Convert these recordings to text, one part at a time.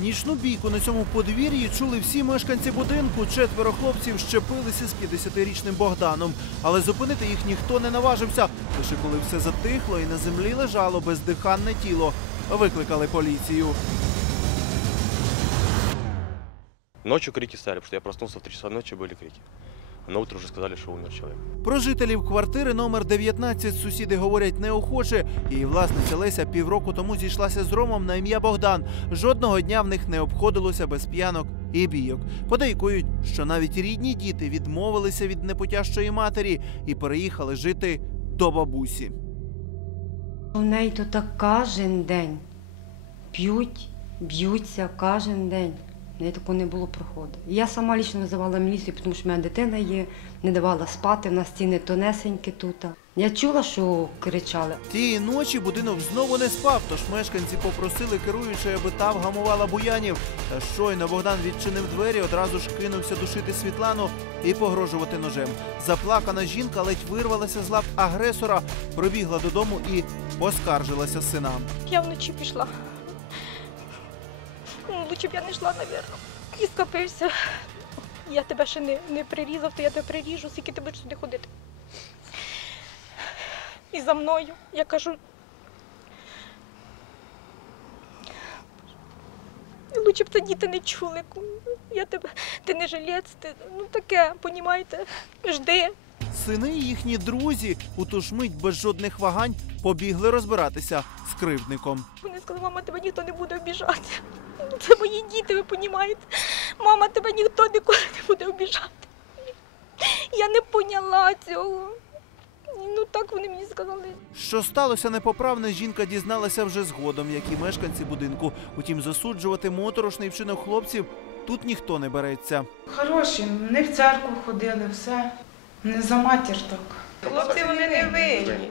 Нічну бійку на цьому подвір'ї чули всі мешканці будинку. Четверо хлопців щепилися з 50-річним Богданом. Але зупинити їх ніхто не наважився. Лише коли все затихло і на землі лежало бездиханне тіло, викликали поліцію. Ночью крики стали, потому я проснулся в 3 часа ночи, были крики. А на утро уже сказали, что умер человек. Про жителів квартири номер 19 сусіди говорять неохоче. Її власниця Леся півроку тому зійшлася з Ромом на ім'я Богдан. Жодного дня в них не обходилося без п'янок і бійок. Подейкують, що навіть рідні діти відмовилися від непотящої матері і переїхали жити до бабусі. У неї то так кожен день. П'ють, б'ються кожен день. Неї такого не було проходу. Я сама лічно визивала міліцію, тому що в мене дитина є, не давала спати, в нас стіни тонесенькі тут. Я чула, що кричали. Тієї ночі будинок знову не спав, тож мешканці попросили керуючої, аби та вгамувала буянів. Та щойно Богдан відчинив двері, одразу ж кинувся душити Світлану і погрожувати ножем. Заплакана жінка ледь вирвалася з лап агресора, пробігла додому і поскаржилася синам. Я вночі пішла. Ну, Лучше б я не йшла, навірно. І скопився. Я тебе ще не, не прирізав, то я тебе приріжу, скільки ти будеш сюди ходити. І за мною. Я кажу. Лучше б це діти не чули. Я тебе, ти не жилець, ти ну таке, понімаєте? Жди. Сини і їхні друзі у ту ж мить без жодних вагань побігли розбиратися з кривдником. Вони сказали, мама, тебе ніхто не буде обіжати. Це мої діти, ви розумієте? Мама, тебе ніхто ніколи не буде обіжати. Я не поняла цього. Ну так вони мені сказали. Що сталося непоправне, жінка дізналася вже згодом, як і мешканці будинку. Утім, засуджувати моторошний вчинок хлопців тут ніхто не береться. Хороші, вони в церкву ходили, все. Не за матір так. Хлопці вони не винні.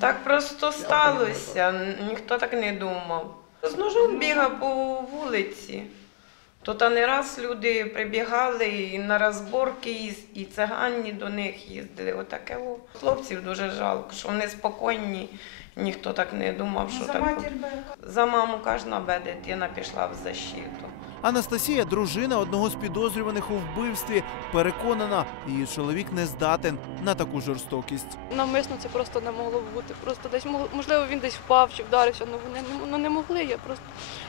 Так просто сталося. Ніхто так не думав. З ножом бігав по вулиці. Тут а не раз люди прибігали і на розборки, і, і цигані до них їздили. Отаке о. Хлопців дуже жалко, що вони спокійні. Ніхто так не думав, що За так. За маму кожна бе дитина пішла в защиту. Анастасія, дружина одного з підозрюваних у вбивстві, переконана, її чоловік не здатен на таку жорстокість. Навмисно це просто не могло бути. Просто десь можливо він десь впав чи вдарився. Ну вони не ну, не могли. Я просто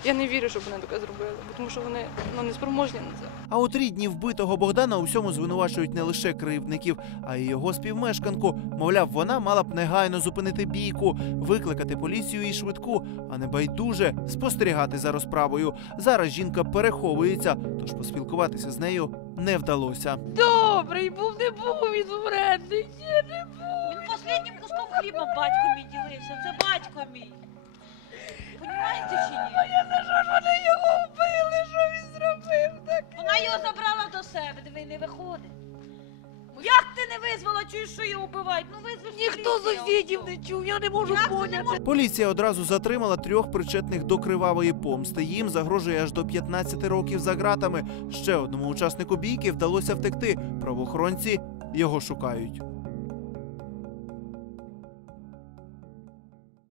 я не вірю, що вони таке зробили, тому що вони ну не спроможні на це. А от рідні вбитого Богдана у всьому звинувачують не лише кривдників, а й його співмешканку. Мовляв, вона мала б негайно зупинити бійку, викликати поліцію і швидку, а не байдуже спостерігати за розправою. Зараз жінка переховується, тож поспілкуватися з нею не вдалося. Добрий був, не був він вредний. Ні, не був. Він останнім куском хліба батько мій ділився. Це батько мій. Понімаєте чи ні? Визвала, чуєш, що його вбивають? Ну визвеш Ніхто сусідів не чув, я не можу Як це не поняти. Поліція одразу затримала трьох причетних до кривавої помсти. Їм загрожує аж до 15 років за ґратами. Ще одному учаснику бійки вдалося втекти. Правоохоронці його шукають.